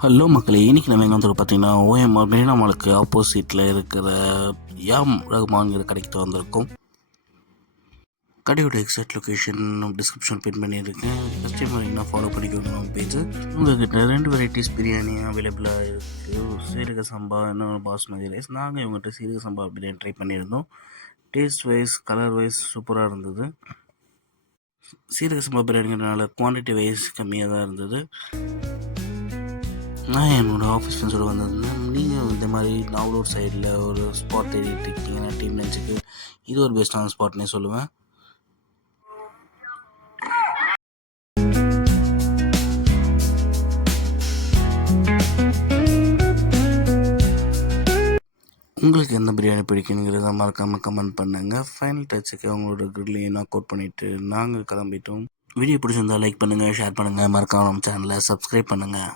Hello மக்களே, இன்றைக்கி நம்ம எங்கே வந்து பார்த்தீங்கன்னா ஓஎம்ஆர் மெரினா மாலுக்கு ஆப்போசிட்டில் இருக்கிற யாம் ரகுமான்கிற கடைக்கு வந்திருக்கோம். கடையோட எக்ஸாக்ட் லொக்கேஷன் டிஸ்கிரிப்ஷன் பின் பண்ணியிருக்கேன். ஃபஸ்ட் டைம் வரீங்கன்னா ஃபாலோ பண்ணிக்கோங்க நம்ம பேஜ். உங்கள்கிட்ட 2 வெரைட்டிஸ் பிரியாணி அவைலபிளாக இருக்குது. சீரக சம்பா, இன்னொன்று பாஸ்மதி ரைஸ். நாங்கள் இவங்ககிட்ட சீரக சம்பா பிரியாணி ட்ரை பண்ணியிருந்தோம். டேஸ்ட் வைஸ், கலர் வைஸ் சூப்பராக இருந்தது. சீரக சம்பா பிரியாணிங்கிறதுனால குவான்டிட்டி வைஸ் கம்மியாக தான் இருந்தது. நான் என்னோடய ஆஃபீஸ் ஃப்ரெண்ட்ஸோடு வந்திருந்தேன். நீங்கள் இந்த மாதிரி நாவலூர் சைடில் ஒரு ஸ்பாட் தேடிட்டு இருக்கீங்கன்னா டீம் லஞ்சுக்கு இது ஒரு பெஸ்ட்டான ஸ்பாட்னே சொல்லுவேன். உங்களுக்கு எந்த பிரியாணி பிடிக்குங்கிறத மறக்காமல் கமெண்ட் பண்ணுங்கள். ஃபைனல் டச்சுக்கு அவங்களோட கிரில்லையும் நாக் அவுட் பண்ணிவிட்டு நாங்கள் கிளம்பிட்டோம். வீடியோ பிடிச்சிருந்தால் லைக் பண்ணுங்கள், ஷேர் பண்ணுங்கள், மறக்காமல் நம்ம சேனலை சப்ஸ்கிரைப் பண்ணுங்கள்.